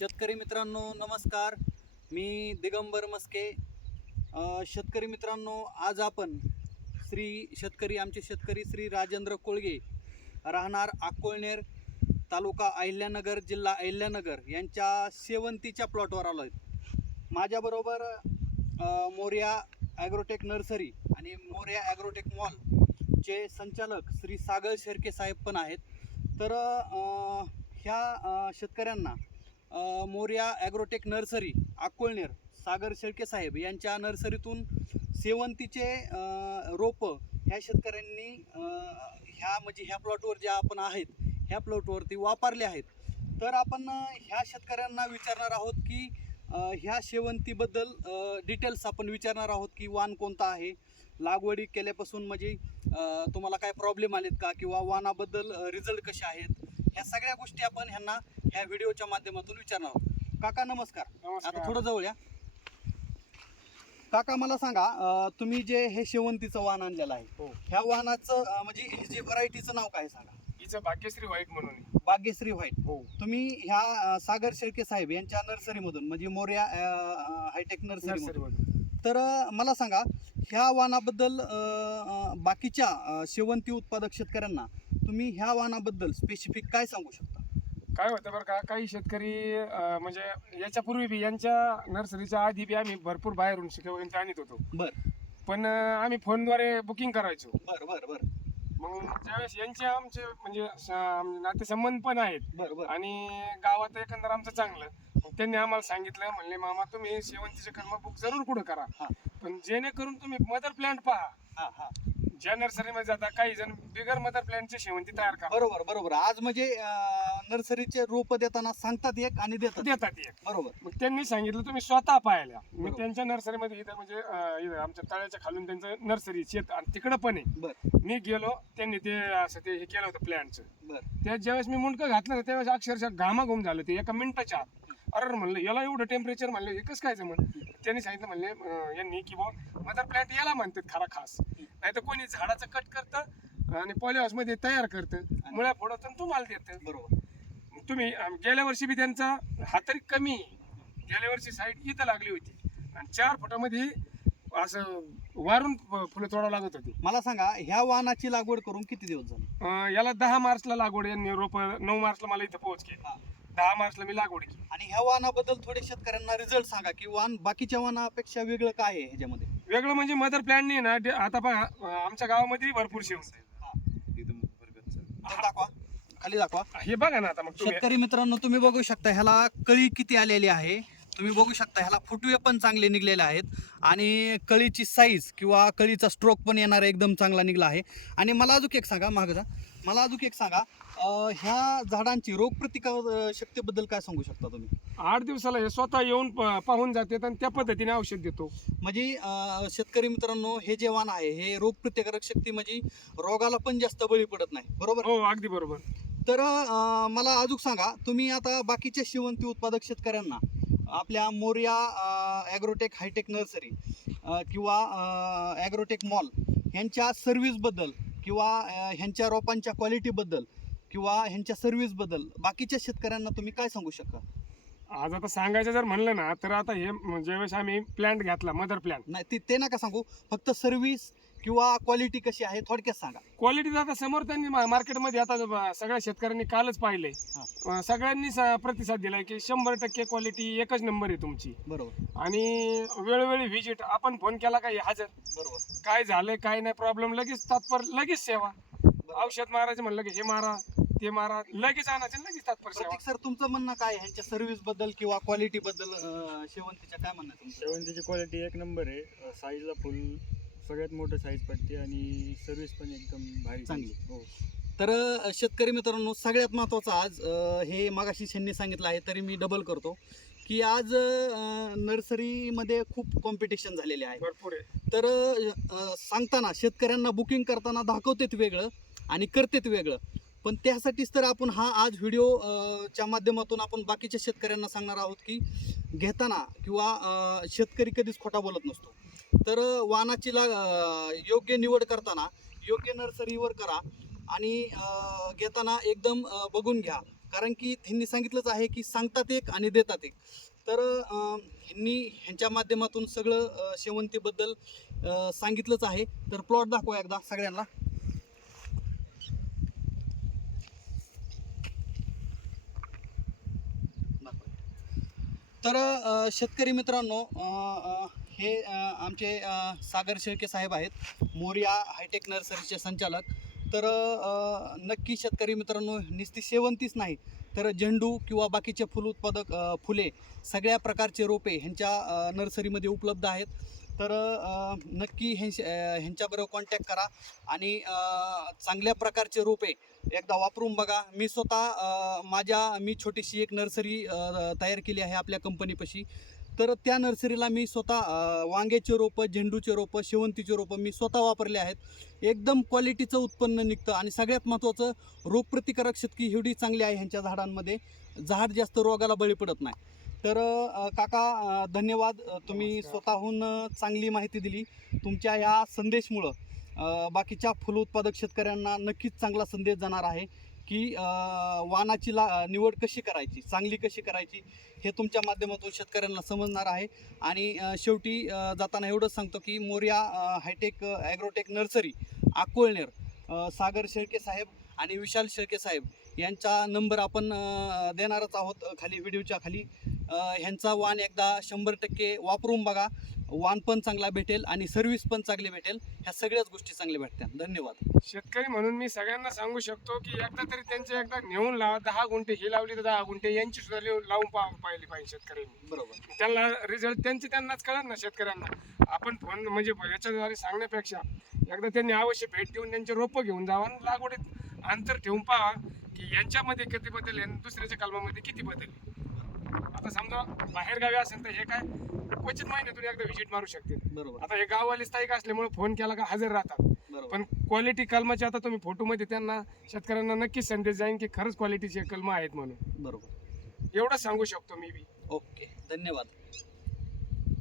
शेतकरी मित्रांनो नमस्कार. मी दिगंबर मस्के. शेतकरी मित्रांनो, आज आपण आमचे शेतकरी श्री राजेंद्र कोळगे, राहणार अकोळनेर, तालुका अहिल्यानगर, जिल्हा अहिल्यानगर यांच्या शेवंतीच्या प्लॉटवर आलो आहे. माझ्याबरोबर मोरया ॲग्रोटेक नर्सरी आणि मोरया ॲग्रोटेक मॉलचे संचालक श्री सागर शेळके साहेब पण आहेत. तर ह्या शेतकऱ्यांना मोरया ॲग्रोटेक नर्सरी अकोळनेर सागर शेळके साहेब यांच्या नर्सरीतून शेवंतीचे रोपं ह्या शेतकऱ्यांनी ह्या प्लॉटवर ज्या आपण आहेत ह्या प्लॉटवरती वापरले आहेत. तर आपण ह्या शेतकऱ्यांना विचारणार आहोत की ह्या शेवंतीबद्दल डिटेल्स आपण विचारणार आहोत की वाण कोणता आहे, लागवडी केल्यापासून म्हणजे तुम्हाला काय प्रॉब्लेम आलेत का, किंवा वाणाबद्दल रिझल्ट कसे आहेत, ह्या सगळ्या गोष्टी आपण ह्यांना ह्या व्हिडिओच्या माध्यमातून विचारणार आहोत. काका नमस्कार. आता थोडं जवळ या. काका मला सांगा, तुम्ही जे हे शेवंतीचं वाण आणलेलं आहे, ह्या वाणाचं म्हणजे हे जे व्हरायटीचं नाव काय सांगा? हिचं भाग्यश्री व्हाईट म्हणून. भाग्यश्री व्हाईट. हो. तुम्ही ह्या सागर शेळके साहेब यांच्या नर्सरीमधून म्हणजे मोरया हायटेक नर्सरीमधून, तर मला सांगा ह्या वाणाबद्दल बाकीच्या शेवंती उत्पादक शेतकऱ्यांना तुम्ही ह्या वाणाबद्दल स्पेसिफिक काय सांगू शकता? काय होतं बरं का, काही शेतकरी म्हणजे याच्यापूर्वी बी यांच्या नर्सरीच्या आधी बी आम्ही भरपूर बाहेरून शेवंती आणत होतो. बर. पण आम्ही फोनद्वारे बुकिंग करायचो. बर बर बर. मग ज्यावेळेस यांचे आमचे म्हणजे नातेसंबंध पण आहेत. बर बर. आणि गावात एकंदर आमचं चांगलं. मग त्यांनी आम्हाला सांगितलं, म्हणले मामा तुम्ही शेवंतीचे कर्म बुक जरूर कुठं करा, पण जेणेकरून तुम्ही मदर प्लांट पहा. हा हा. ज्या नर्सरीमध्ये जाता काही जण बिगर मदर प्लांटची शेवंती तयार करा. बरोबर बरोबर. आज म्हणजे नर्सरीचे रोप देताना सांगतात एक आणि देतात एक. बरोबर. मग त्यांनी सांगितलं तुम्ही स्वतः पाहायला. मी बरोबर. त्यांच्या नर्सरीमध्ये इथं म्हणजे इथं आमच्या तळ्याच्या खालून त्यांचं नर्सरी शेत आणि तिकडं पण आहे. बर मी गेलो, त्यांनी ते असं ते हे केलं होतं प्लॅनचं. बर. त्यात ज्यावेळेस मी मुंडकं घातलं ना त्यावेळेस अक्षरशः घामाघूम झालं ते एका मिनिटाच्या आत. अरे म्हणलं याला एवढं टेम्परेचर, म्हणलं हे कसं काय म्हण. त्यांनी सांगितलं म्हणले यांनी की बुवा मदर प्लांट याला म्हणतात खरा खास, नाही तर कोणी झाडाचं कट करतं आणि पॉलीहाऊस मध्ये तयार करतं, मुळ्या फोडतं तुम्हाला देतं. बरोबर. तुम्ही गेल्या वर्षी बी त्यांचा हा तरी कमी, गेल्या वर्षी साईड इथं लागली होती आणि 4 फुटामध्ये असं वारून फुलं तोडावं लागत होती. मला सांगा ह्या वाणाची लागवड करून किती दिवस झाले? याला 10 मार्चला लागवड, यांनी रोप 9 मार्चला मला इथं पोहोच केली. 10 मार्चला मी लागवड केली. आणि ह्या वाणाबद्दल थोडे शेतकऱ्यांना रिझल्ट सांगा की वाण बाकीच्या वाणापेक्षा वेगळं काय आहे ह्याच्यामध्ये? वेगळं म्हणजे मदर प्लॅननी ना आता पहा आमच्या गावामध्ये भरपूर शेवंती. दाखवा, खाली दाखवा. हे बघा ना आता. मग तुम्ही शेतकरी मित्रांनो तुम्ही बघू शकता ह्याला कळी किती आलेली आहे. तुम्ही बघू शकता ह्याला फुटवे पण चांगले निघलेले आहेत आणि कळीची साईज किंवा कळीचा स्ट्रोक पण येणारा एकदम चांगला निघला आहे. आणि मला अजून एक सांगा, मला अजून एक सांगा, ह्या झाडांची रोगप्रतिकार शक्तीबद्दल काय सांगू शकता तुम्ही? 8 दिवसाला हे स्वतः येऊन पाहून जातात आणि त्या पद्धतीने औषध देतो. म्हणजे शेतकरी मित्रांनो हे जे वाण आहे हे रोगप्रतिकारक शक्ती म्हणजे रोगाला पण जास्त बळी पडत नाही. बरोबर? हो, अगदी बरोबर. तर मला अजून सांगा, तुम्ही आता बाकीच्या शेवंती उत्पादक शेतकऱ्यांना आपल्या मोरया ॲग्रोटेक हायटेक नर्सरी किंवा ॲग्रोटेक मॉल ह्यांच्या सर्व्हिसबद्दल किंवा ह्यांच्या रोपांच्या क्वालिटीबद्दल किंवा ह्यांच्या सर्व्हिसबद्दल बाकीच्या शेतकऱ्यांना तुम्ही काय सांगू शकता? आज आता सांगायचं जर म्हणलं ना तर आता हे ज्यावेळेस आम्ही प्लांट घेतला मदर प्लांट, नाही ते नका सांगू, फक्त सर्व्हिस किंवा क्वालिटी कशी आहे थोडक्यात सांगा. क्वालिटी आता समोर त्यांनी मार्केटमध्ये आता सगळ्या शेतकऱ्यांनी कालच पाहिलंय. सगळ्यांनी प्रतिसाद दिलाय की 100% क्वालिटी एकच नंबर आहे तुमची. बरोबर. आणि वेळोवेळी व्हिजिट, आपण फोन केला का हजर. बरोबर. काय झालंय काय नाही प्रॉब्लेम लगेच तात्पर, लगेच सेवा. औषध मारायचं म्हणलं की हे मारा ते मारा, लगेच आणायचं लगेच तात्पर सेवा. प्रतीक सर तुमचं म्हणणं काय ह्यांच्या सर्व्हिस बद्दल किंवा क्वालिटी बद्दल शेवंतीच्या काय म्हणणं आहे तुमचं? शेवंतीची क्वालिटी एक नंबर आहे. साईजला फुल सगळ्यात मोठं साईज पडते आणि सर्व्हिस पण एकदम भारी चांगली. हो. तर शेतकरी मित्रांनो सगळ्यात महत्त्वाचं आज हे मगाशी त्यांनी सांगितलं आहे तरी मी डबल करतो की आज नर्सरीमध्ये खूप कॉम्पिटिशन झालेले आहे भरपूर आहे. तर सांगताना शेतकऱ्यांना बुकिंग करताना दाखवतेत वेगळं आणि करतेत वेगळं, पण त्यासाठीच तर आपण हा आज व्हिडिओ च्या माध्यमातून आपण बाकीच्या शेतकऱ्यांना सांगणार आहोत की घेताना किंवा शेतकरी कधीच खोटा बोलत नसतो. तर वाणाची योग्य निवड करताना योग्य नर्सरीवर करा आणि घेताना एकदम बघून घ्या कारण की त्यांनी सांगितलंच आहे की सांगतात एक आणि देतात एक. तर ह्यांच्या माध्यमातून सगळं शेवंतीबद्दल सांगितलंच आहे. तर प्लॉट दाखवा एकदा सगळ्यांना. तर शेतकरी मित्रांनो, हे आमचे सागर शेळके साहेब आहेत, मोरिया हायटेक नर्सरीचे संचालक. तर नक्की शेतकरी मित्रांनो, नुसती शेवंतीच नाही तर झेंडू किंवा बाकीचे फुल उत्पादक फुले सगळ्या प्रकारचे रोपे ह्यांच्या नर्सरीमध्ये उपलब्ध आहेत. तर नक्की ह्यांच्याबरोबर कॉन्टॅक्ट करा आणि चांगल्या प्रकारचे रोपे एकदा वापरून बघा. मी स्वतः मी छोटीशी एक नर्सरी तयार केली आहे आपल्या कंपनीपाशी. तर त्या नर्सरीला मी स्वतः वांग्याचे रोपं, झेंडूचे रोपं, शेवंतीचे रोपं मी स्वतः वापरले आहेत. एकदम क्वालिटीचं उत्पन्न निघतं आणि सगळ्यात महत्त्वाचं, रोगप्रतिकारक शक्ती एवढी चांगली आहे ह्यांच्या झाडांमध्ये, झाड जास्त रोगाला बळी पडत नाही. तर काका धन्यवाद, तुम्ही स्वतःहून चांगली माहिती दिली. तुमच्या या संदेशमुळं बाकीच्या फुल उत्पादक शेतकऱ्यांना नक्कीच चांगला संदेश जाणार आहे की वाणाची निवड कशी करायची, चांगली कशी करायची, हे तुमच्या माध्यमातून शेतकऱ्यांना समजणार आहे. आणि शेवटी जाताना एवढंच सांगतो की मोरिया हायटेक ॲग्रोटेक नर्सरी अकोळनेर, सागर शेळके साहेब आणि विशाल शेळके साहेब यांचा नंबर आपण देणारच आहोत खाली, व्हिडिओच्या खाली. ह्यांचा वाण एकदा 100% वापरून बघा. वाण पण चांगला भेटेल आणि सर्व्हिस पण चांगली भेटेल. ह्या सगळ्याच गोष्टी चांगल्या भेटतात. धन्यवाद. शेतकरी म्हणून मी सगळ्यांना सांगू शकतो की एकदा तरी त्यांचे एकदा नेऊन लावा. 10 गुंठे ही लावली तर 10 गुंठे यांची सुद्धा लावून पाहिली पाहिजे शेतकऱ्यांनी. बरोबर. त्यांना रिझल्ट त्यांनाच कळत ना शेतकऱ्यांना. आपण फोन म्हणजे याच्याद्वारे सांगण्यापेक्षा एकदा त्यांनी अवश्य भेट देऊन त्यांचे रोपं घेऊन जावं आणि लागवडीत अंतर ठेवून पहा की यांच्यामध्ये किती बदल आहे आणि दुसऱ्याच्या कलमामध्ये किती बदल आहे. आता समजा बाहेर गावी असेल तर हे काय क्वचित महिन्यातून एकदा व्हिजिट मारू शकते. बरोबर. आता हे गाववाले स्थायिक असल्यामुळे फोन केला का हजर राहतात. बरोबर. पण क्वालिटी कलमाचे आता तुम्ही फोटोमध्ये त्यांना शेतकऱ्यांना नक्कीच संदेश जाईन की खरंच क्वालिटीचे कलम आहेत म्हणून. बरोबर. एवढंच सांगू शकतो मी बी. ओके, धन्यवाद.